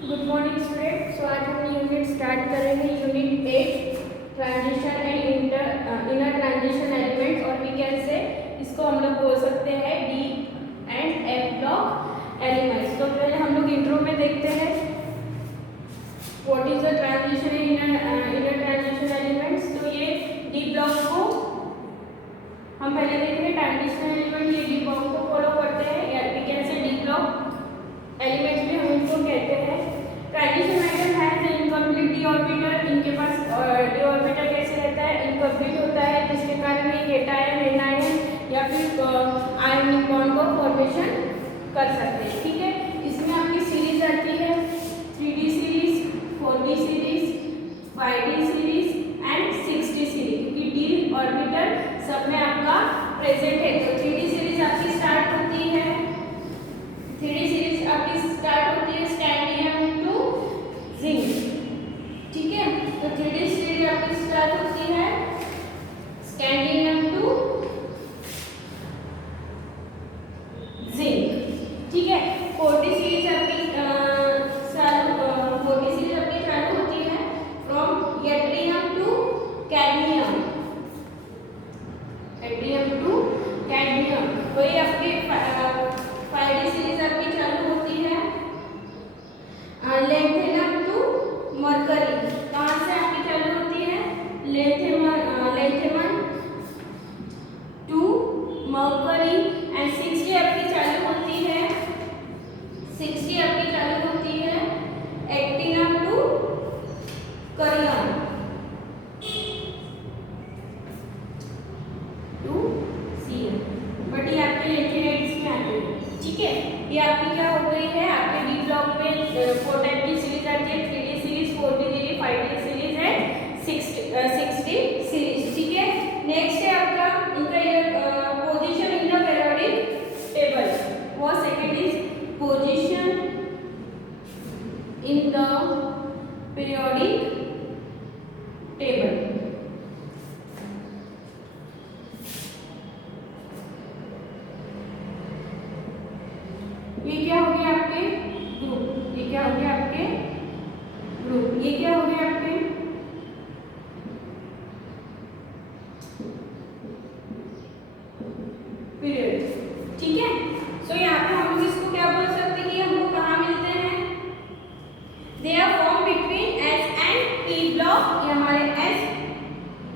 Good morning student. So आज हम unit start करेंगे, unit 8 transition and inner transition elements, और वी कैन से इसको हम लोग बोल सकते हैं d and f block elements. तो पहले हम लोग इंट्रो में देखते हैं what is the transition and inner transition elements. तो ये डी ब्लॉक को हम पहले देखेंगे। ट्रांजिशन एलिमेंट ये डी ब्लॉक को फॉलो करते हैं, या we can say D block elements भी हम इनको कहते हैं। Transition item has an incomplete D orbital. इनके पास डी ऑर्बिटल कैसे रहता है, इनकम्प्लीट होता है, जिसके कारण ये केटायन एनायन या फिर आयनिक बॉन्ड को फॉर्मेशन कर सकते हैं। ठीक है, इसमें आपकी सीरीज आती है 3D series, 4D series, 5D series and 6D series, क्योंकि डी ऑर्बिटल सब में आपका प्रेजेंट है। तो 3D सीरीज आपकी स्टार्ट होती है, 3D सीरीज आपकी स्टार्ट होती है स्कैंडियम टू जिंक। ठीक है, तो 3D सीरीज आपकी स्टार्ट होती है स्कैंडियम टू जिंक। ठीक है, 4D सीरीज आपकी 4D सीरीज आपकी चालू होती है from yttrium to cadmium, yttrium to cadmium. वही आपकी 5D सीरीज आपकी चालू होती है लेंथेनम टू मरकरी। कहाँ से आपकी चालू होती है, लेंथेमन टू मरकरी। एंड 6D आपकी चालू होती है, 6D आपकी चालू होती है एक्टिनम टू करियम टू सीएम। बट ये आपके लेंथेनाइट्स में आती है। ठीक है, ये आपकी क्या हो गई है, आपके डी ब्लॉक में 4 टाइप की सीरीज आती है, 3D series, 4D series, 5D series है, 6D सीरीज। ठीक है, नेक्स्ट है आपका इनका position in the periodic table. वो second is position in the periodic table. ये क्या हो गया आपके ग्रुप, ये क्या हो गया आपके ग्रुप, ये क्या हो गया आपके पीरियड। ठीक है, सो यहाँ पे हम लोग इसको क्या बोल सकते हैं कि हमको कहाँ मिलते हैं, they are form between s and p block. ये हमारे एस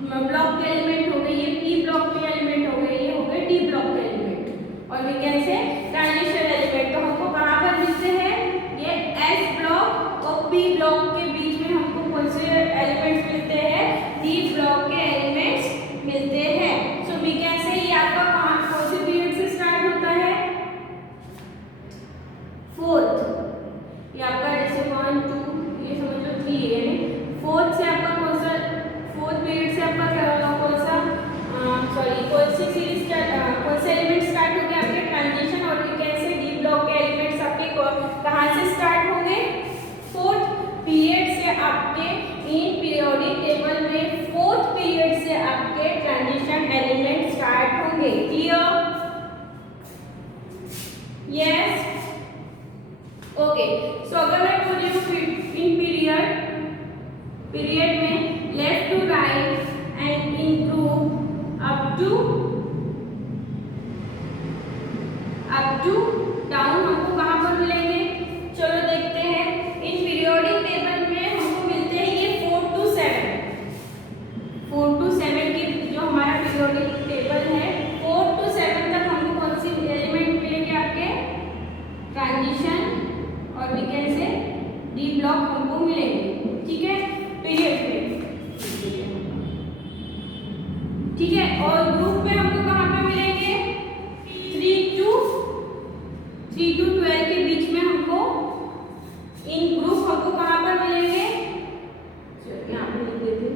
ब्लॉक के एलिमेंट हो गए, ये पी ब्लॉक के एलिमेंट हो गए, ये हो गए डी ब्लॉक के एलिमेंट, और we can say transition element. तो हमको कहाँ पर मिलते हैं, ये एस ब्लॉक और पी ब्लॉक के बीच में हमको कौन से एलिमेंट्स मिलते हैं, डी ब्लॉक के एलिमेंट्स मिलते हैं। सो वी कैन से ये आपका कहाँ कौन से पीरियड से स्टार्ट होता है, फोर्थ। ये आपका जैसे 1 2 ये समझ लो 3 है, फोर्थ से आपका कौन सा, फोर्थ पीरियड से आपका कौन सा कौन सी सीरीज कौन से एलिमेंट स्टार्ट होंगे आपके ट्रांजिशन, और we can say D block के एलिमेंट्स आपके कहाँ से स्टार्ट होंगे, फोर्थ पीरियड से। आपके इन पीरियोडिक टेबल में फोर्थ पीरियड से आपके ट्रांजिशन एलिमेंट स्टार्ट होंगे। Clear, yes, okay. सो अगर मैं बोल रही हूँ इन पीरियड में left to right and in group up to down, हमको कहाँ पर मिलेंगे, चलो देखते हैं। इन पीरियोडिक टेबल में हमको मिलते हैं ये 4 to 7 की जो हमारा पीरियोडिक टेबल है, 4 to 7 तक हमको कौन सी एलिमेंट मिलेंगे आपके ट्रांजिशन, और we can say D block हमको मिलेंगे। ठीक है, पीरियड में। ठीक है, और ग्रुप में हमको कहाँ पे मिलेंगे, 3 to 12 के बीच में हमको इन ग्रुप हमको कहाँ पर मिलेंगे, यहाँ पे लिख देते।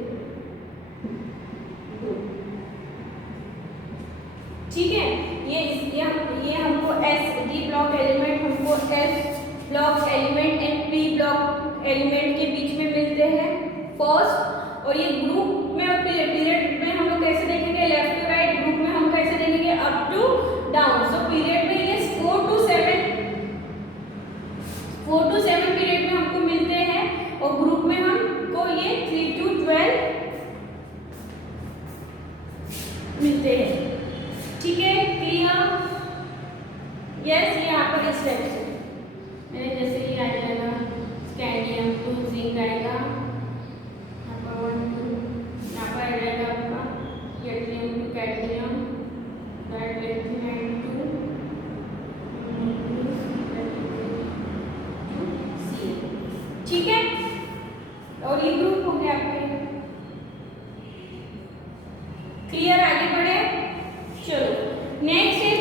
ठीक है, ये हमको एस डी ब्लॉक एलिमेंट, हमको S block element and p block element के हमको मिलते हैं और ग्रुप में हमको ये 3 to 12 मिलते हैं। ठीक है, क्लियर? यस, ये यहाँ पर इस टाइप से मैंने जैसे ये आ जाएगा स्कैंडियम, 2 जिंक आएगा, यहाँ पर 1 2, यहाँ पर आ जाएगा आपका कैडमियम, 2 कैडमियम, दैट लिथियम 2 सी। ठीक है, और ये ग्रुप हो गया आपके। क्लियर? आगे बढ़े, चलो नेक्स्ट है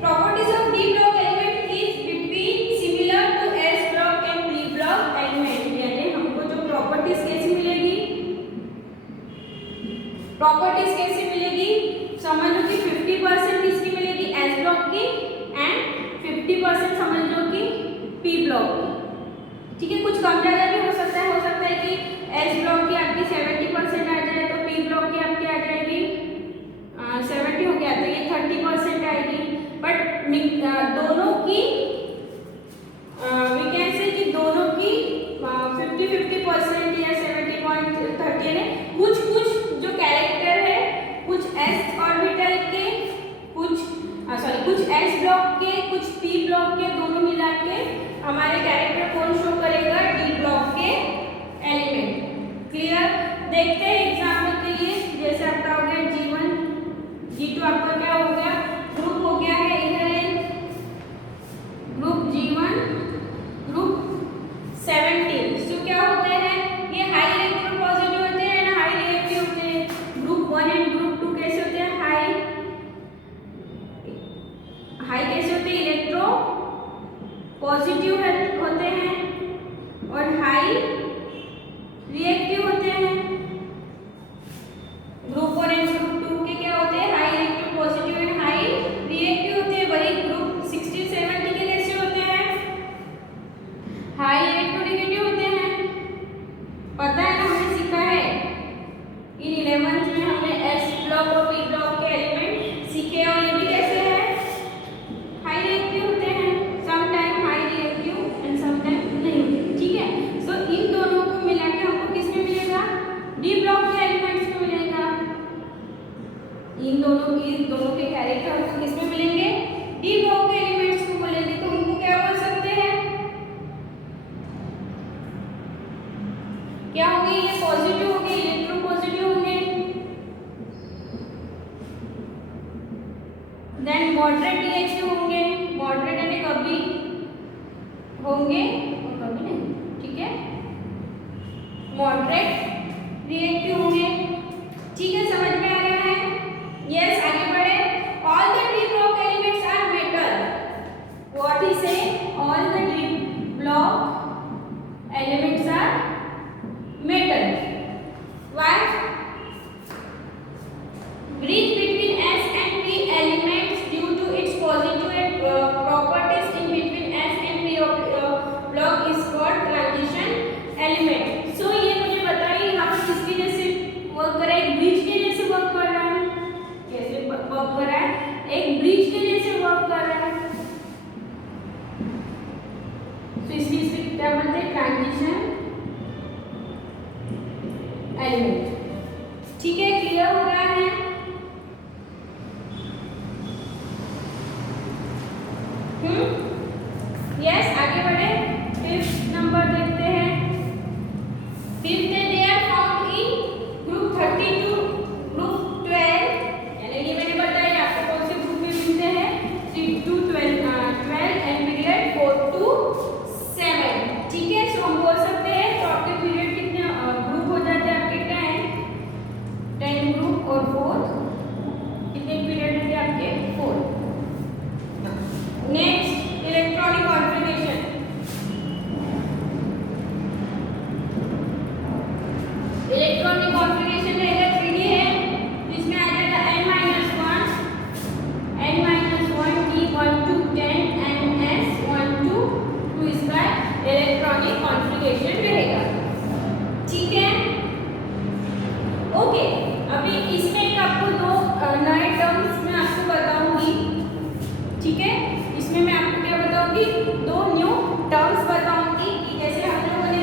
properties of d block element is between similar to s block and p block element. यानी हमको जो प्रॉपर्टीज कैसी मिलेगी, प्रॉपर्टीज कैसी मिलेगी, समझ लो कि 50% इसकी मिलेगी एस ब्लॉक की एंड 50% समझ लो कि पी ब्लॉक की। ठीक है, कुछ कम ज्यादा भी हो सकता है कि एस ब्लॉक की आपकी 70% आ जाए तो पी ब्लॉक की आपकी आ जाएगी 70 हो गया तो ये 30% आएगी। बट दोनों की वी कैन से कि दोनों की 50-50% या 70.30 यानी कुछ जो कैरेक्टर है, कुछ एस ऑर्बिटल के, कुछ एस ब्लॉक के, कुछ पी ब्लॉक के, दोनों मिला के हमारे कैरेक्टर कौन शो करेगा, डी ब्लॉक के एलिमेंट। क्लियर? देखते हैं एग्जाम्पल के लिए, जैसे आपका हो गया G1 G2 आपका क्या हो गया, ग्रुप हो गया है इधर ग्रुप G1 ग्रुप 17। तो क्या होते हैं, ये हाई इलेक्ट्रॉन पॉजिटिव होते हैं ना, हाई रिएक्टिव होते हैं। ग्रुप 1 एंड ग्रुप 2 कैसे होते हैं, हाई कैसे होते हैं, इलेक्ट्रो पॉजिटिव होते हैं और हाई रिएक्टिव होते हैं। ग्रुप 1 एंड ग्रुप 2 के क्या होते हैं, high electro positive and high reactive होते हैं। वही ग्रुप 16-17 के कैसे होते हैं, हाई इलेक्ट्रोनेगेटिव होते हैं। पता है ना, हमने सीखा है इन 11th में हमने एस ब्लॉक और पी ब्लॉक के एलिमेंट सीखे और ये भी कैसे है, हाई रिएक्टिव होते हैं, some time high reactive and some time नहीं होते। ठीक है, सो इन दोनों को मिला के हमको किस में मिलेगा, डी ब्लॉक के एलिमेंट्स में मिलेगा। इन दोनों के कैरेक्टर हमको किस में मिलेंगे, डी ब्लॉक के एलिमेंट्स को मिलेंगे। तो उनको क्या बोल सकते हैं, क्या होंगे, ये पॉजिटिव होंगे, इलेक्ट्रो पॉजिटिव होंगे। देन मॉडरेट रिएक्टिव होंगे, मॉडरेट यानी कभी होंगे और कभी नहीं। ठीक है, मॉडरेट रिएक्टिव होंगे। ठीक है, समझ में आ रहा है? यस, आगे बढ़े। All the D block elements are metal. What he say, all the D block elements are metal. Why? Bridge between S and P elements due to its positive properties in between S and P block is called transition element. So ये मुझे बताइए यहाँ पर किसके जैसे work कर रहा है, एक ब्रिज के जैसे वर्क कर रहा है। कैसे वर्क कर रहा है, एक ब्रिज के जैसे वर्क कर रहा है। तो इसलिए क्या बोलते हैं, ट्रांजिशन एलिमेंट। ठीक है, क्लियर हो रहा है? यस, आगे बढ़े। 5th नंबर देखते हैं। 5th है, they are found in group 30 to group 12। यानी ये मैंने बताया आपको कौन से ग्रुप में मिलते हैं, 3 to 12 एंड पीरियड 4 to 7। ठीक है, सो हम बोल सकते हैं तो आपके पीरियड कितने ग्रुप हो जाते हैं, आपके 10 ग्रुप और 4 कितने पीरियड होंगे आपके, 4। Next, electronic configuration. Electronic configuration रहेगा 3D है, जिसमें आ जाएगा n-1 D 1 to 10 and S 1 to 2 इसका इलेक्ट्रॉनिक कॉन्फ़िगरेशन रहेगा। ठीक है, ओके। अभी इसमें एक आपको 2 नए टर्म्स मैं आपको बताऊंगी। ठीक है, इसमें मैं आपको क्या बताऊंगी, 2 न्यू टर्म्स बताऊंगी कि जैसे हम लोगों ने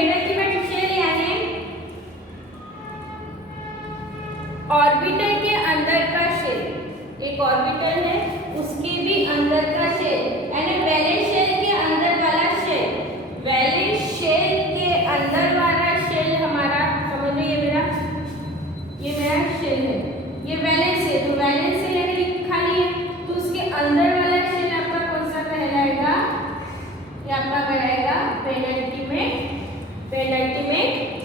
पेनल्टीमेट शेल यानी ऑर्बिटल के अंदर का शेल, एक ऑर्बिटल है उसके भी अंदर का शेल, यानी वैलेंस शेल के अंदर वाला शेल, वैलेंस शेल के अंदर वाला शेल हमारा, समझ लो ये मेरा शेल है, ये वैलेंस है, तो वैलेंस शेल यानी खाली है, तो उसके अंदर वाला शेल आपका कौन सा कहलाएगा, ये आपका कहलाएगा penultimate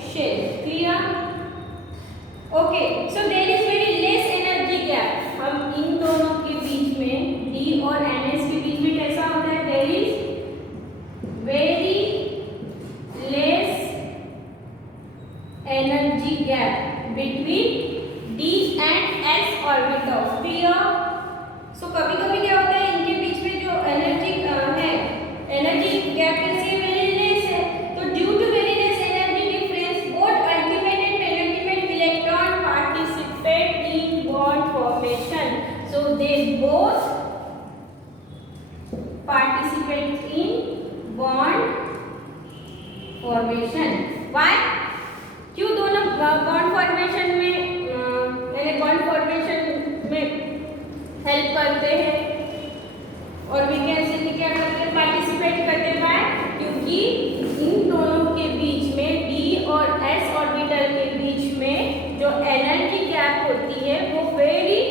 shell. Clear? Okay, so there is very less energy gap. हम इन दोनों के बीच में डी और एनएस के बीच में कैसा होता है, there is very less energy gap between D and S orbital. Clear? So कभी कभी क्या होता है, इनके बीच में जो एनर्जी है, एनर्जी गैप कैसी वेरी लेस है, तो due to very less energy difference both ultimate and penultimate electron participate in bond formation. So they both participate in bond formation. Why? क्यों दोनों बॉन्ड फॉर्मेशन में हेल्प करते हैं, और भी कैसे क्या करते हैं, पार्टिसिपेट करते हैं, क्योंकि इन दोनों के बीच में डी और एस ऑर्बिटल के बीच में जो एनर्जी गैप होती है वो वेरी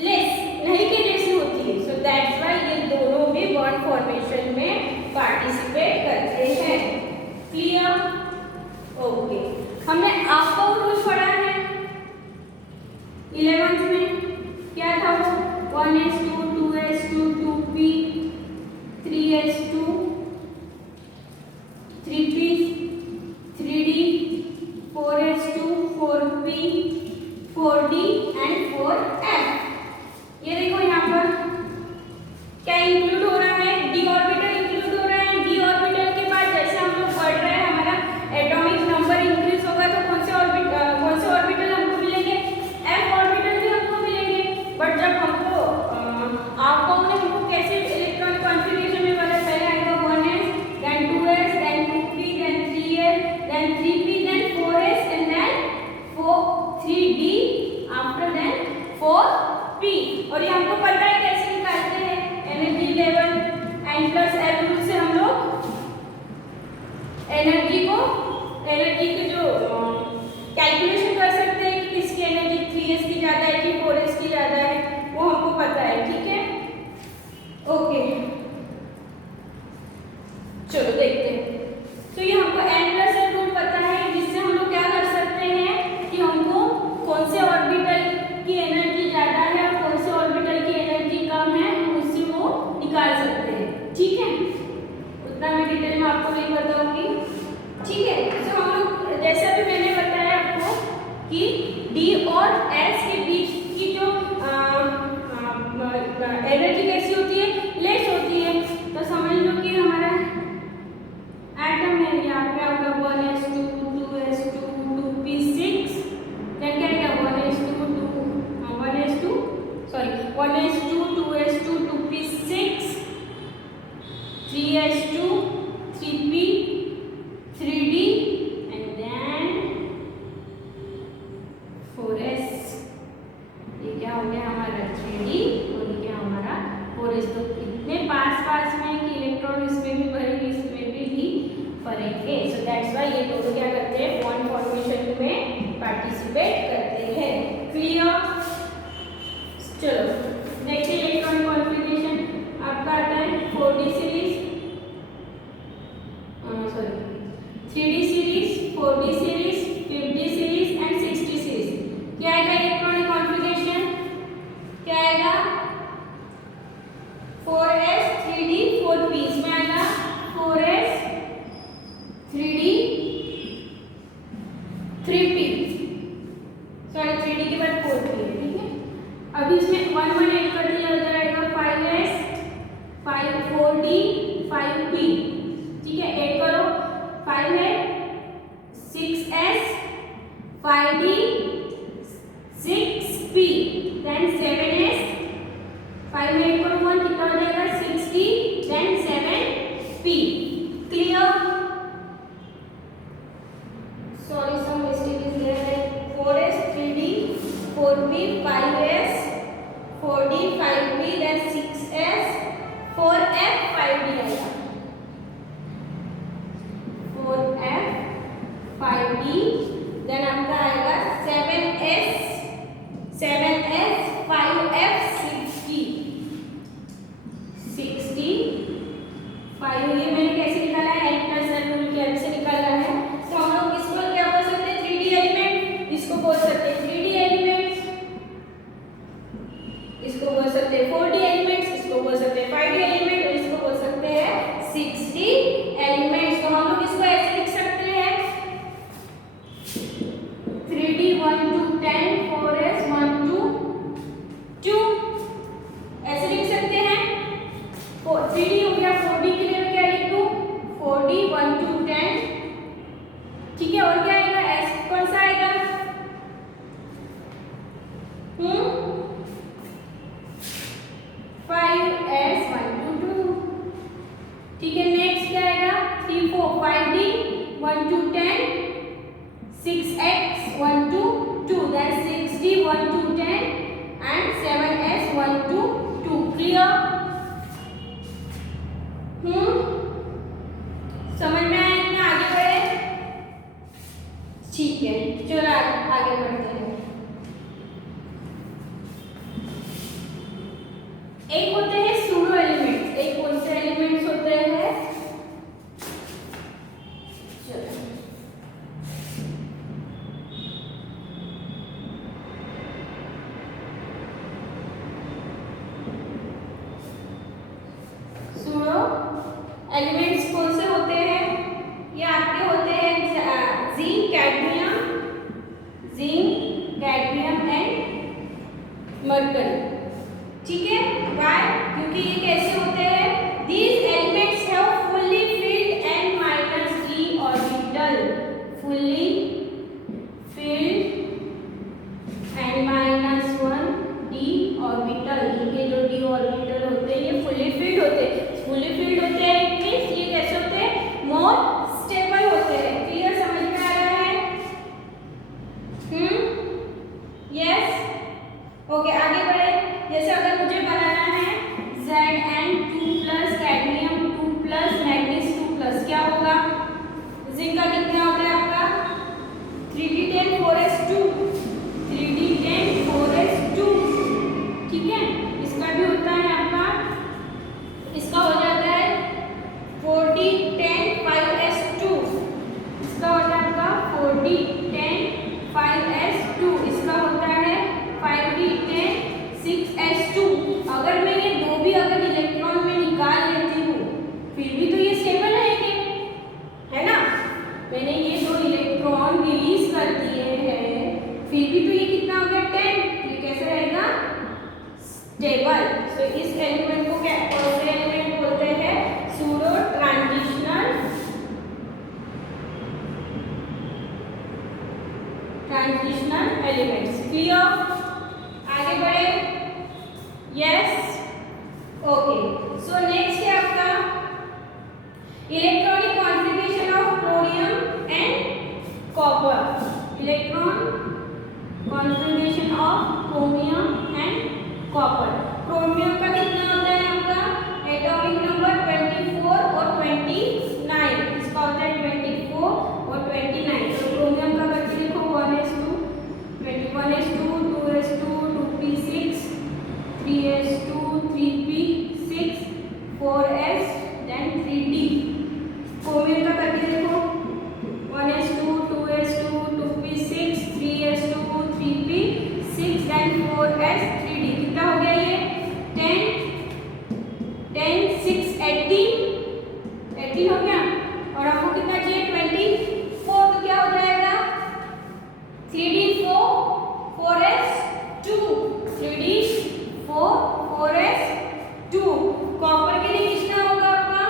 लेस, नहीं के जैसी होती है। सो दैट्स व्हाई ये दोनों भी बॉन्ड फॉर्मेशन में पार्टिसिपेट करते हैं। क्लियर? ओके, हमने आपको रूल पढ़ा है 11th में, क्या था वो, 1s2 2s2 2p 3s2 3p 3d 4s2 4p 4d and 4f। ये देखो यहाँ पर क्या इंक्लूड हो रहा है, डी ऑर्बिटल इंक्लूड हो रहा है। डी ऑर्बिटल के बाद जैसे हम लोग पढ़ रहे हैं हमारा एटॉमिक नंबर इंक्रीज होगा, तो कौन से ऑर्बिटल हमको मिलेंगे, एफ ऑर्बिटल भी हमको मिलेंगे। बट जब हमको आपको हमको कैसे इलेक्ट्रॉनिक कॉन्फ़िगरेशन में पता चलेगा, 1s then 2s then 2p then 3s then 3p then 4s and then 3d after then 4p। और ये हमको पता है कैसे निकालते हैं, energy level n plus l rule से हम लोग एनर्जी की जो कैलकुलेशन कर सकते हैं कि किसकी एनर्जी 3s की ज़्यादा है कि 4s की ज़्यादा है, वो हमको पता है। ठीक है? ओके, चलो देखते हैं। तो ये हमको n प्लस l रूल पता है, जिससे हम लोग क्या कर सकते हैं कि हमको कौन से ऑर्बिटल की एनर्जी ज़्यादा है और कौन से ऑर्बिटल की एनर्जी कम है, उससे वो निकाल सकते हैं। ठीक है? उतना मैं डिटेल में आपको नहीं बताऊंगी। ठीक है? तो हम लोग जैसे अभी मैंने बताया आपको कि डी और एस के बीच की जो एनर्जी कैसी होती है, लेस होती है। तो समझ लो कि हमारा एटम है, यहाँ पे आपका 1s2 2s2 2p6 देन क्या क्या 1s2 2s2 2p6 3s2 3p 3d and then 4s। ये क्या हो गया हमारा 3d और ये क्या हमारा 4s। तो इतने पास में कि इलेक्ट्रॉन इसमें भी भरेंगे इसमें भी भरेंगे। सो दैट्स व्हाई ये दोनों क्या करते हैं, बॉन्ड फॉर्मेशन में पार्टिसिपेट करते हैं। क्लियर? चलो देखिए इलेक्ट्रॉनिक कॉन्फ़िगरेशन आपका आता है 4d series, 3d series, 4d series, 5d series and 6d series. क्या आएगा इलेक्ट्रॉनिक कॉन्फ़िगरेशन, क्या आएगा 4s 3d 4p, इसमें आएगा 4s 3d 3p, sorry 3d के बाद 4p है। ठीक है? अभी इसमें 1 1 ऐड कर दिया जाएगा, 5s 4d 5p। ठीक है? ऐड करो, 5 है 6s 5d 6p then 7s 5 में ऐड करो 1 कितना हो जाएगा 6d then 7p। Clear? 1 1 add कर दिया जाएगा, 5s 5 4d 5p 6s 5d 6p then 7s 5 में ऐड करो 1 कितना हो जाएगा 6d then 7p। Clear? Okay, इसको बोल सकते हैं 4D एलिमेंट्स, इसको बोल सकते हैं 5D एलिमेंट और इसको बोल सकते हैं 6D एलिमेंट्स। तो हम लोग इसको ऐसे लिख सकते हैं 3D 1 to 10, 4S 1 to 2, ऐसे लिख सकते हैं। 3D हो गया, 4D के लिए मैं क्या लिख दूं 4D 1 to 10, ठीक है। और क्या आएगा, S कौन सा आएगा 5S 1 to 2, ठीक है। नेक्स्ट क्या आएगा 3 4 5D 1 to 10, 6X 1 to 2, then 6D 1 to 10 and 7S 1 to 2, clear? समझ में आया इतना, आगे बढ़े, ठीक है। चलो आगे बढ़ते हैं। एक होते हैं सूडो एलिमेंट्स, एक कौन से एलिमेंट्स होते हैं, चलो सूडो एलिमेंट्स कौन से होते हैं, ये आपके होते हैं जिंक, कैडमियम एंड मरकरी, ठीक है। Why? क्योंकि ये कैसे होते हैं, these elements have fully filled n minus d orbital, fully filled n minus 1 d orbital, इनके जो d orbital होते हैं ये fully filled होते हैं। fully filled होते हैं इट मींस ये कैसे होते हैं, more stable होते हैं। क्लियर, समझ में आ रहा है? Yes, okay. आगे बढ़े। जैसे अगर मुझे बनाना है Zn2+ कैडमियम 2+ मैग्नीज 2+, क्या होगा, जिंक का कितना हो गया आपका 3D10 4S2, 3D10 4S2, ठीक है। इसका भी होता है आपका, इसका हो जाता है 4D10 5S2, इसका होता है आपका 4D10 5S2, इसका होता है 5D10 6S2। अगर मैं ये दो भी अगर इलेक्ट्रॉन में निकाल लेती हूँ फिर भी तो ये स्टेबल रहेंगे, है ना। मैंने ये दो इलेक्ट्रॉन रिलीज कर दिए हैं फिर भी तो ये कितना हो गया 10, ये कैसे रहेगा स्टेबल। तो इस एलिमेंट को क्या कौन से एलिमेंट बोलते हैं, सूडो ट्रांजिशनल एलिमेंट्स। क्लियर, आगे बढ़े। Yes, okay. सो नेक्स्ट है आपका electronic configuration of chromium and copper, electron configuration of chromium and copper. Chromium का कितना होता है आपका एटॉमिक नंबर 24 और 29, इसका होता है 24 और 29। तो क्रोमियम का करके लिखो 1s2 21s2 2s2 2p6 3s2 3p6 4s then 3d। Chromium का करके देखो 1s2 2s2 2p6 3s2 3p6 then 4s 3d, कितना हो गया ये 10 6 18 हो गया। और आपको कितना चाहिए 24, तो क्या हो जाएगा 3d4 4s2 3d4 4s2। Copper के लिए कितना होगा आपका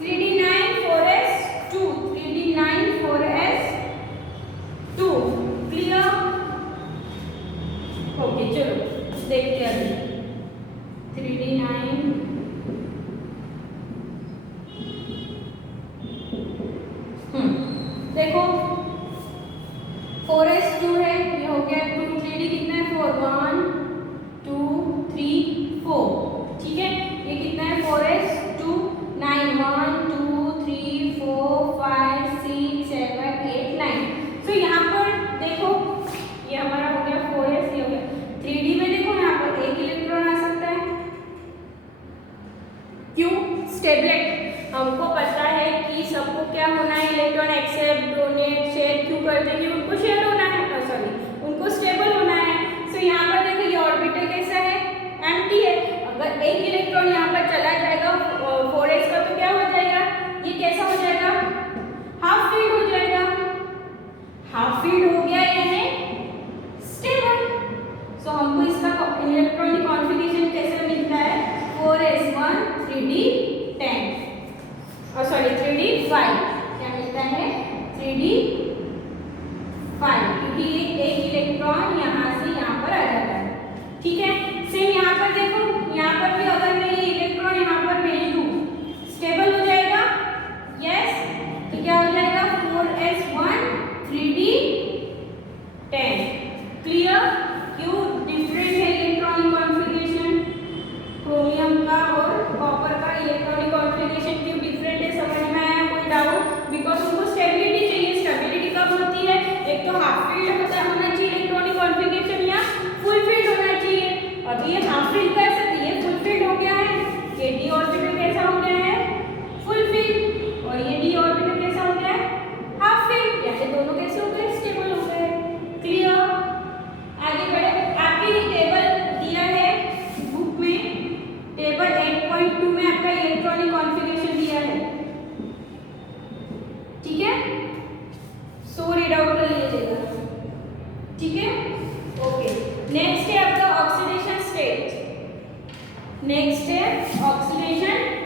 3d9 4s2 3d9 4s2। Clear, okay. चलो देखते हैं अभी 3d9 देखो 4s2 है, ये हो गया 2 3d कितना है 4 1 2 3 4, ठीक है। ये कितना है 4s2 9 1 2 3 4 5 6 7 8 9। तो यहाँ पर देखो ये हमारा हो गया 4s, ये हो गया 3d में। देखो यहाँ पर एक इलेक्ट्रॉन आ सकता है, क्यों स्टेबलेट, हमको पता है कि सबको क्या होना है इलेक्ट्रॉन एक्सेप्ट डोनेट शेयर क्यों करते हैं, उनको शेयर होना है, सॉरी उनको स्टेबल होना है। सो यहाँ पर देखो ये ऑर्बिटल कैसा है नेक्स्ट है ऑक्सीडेशन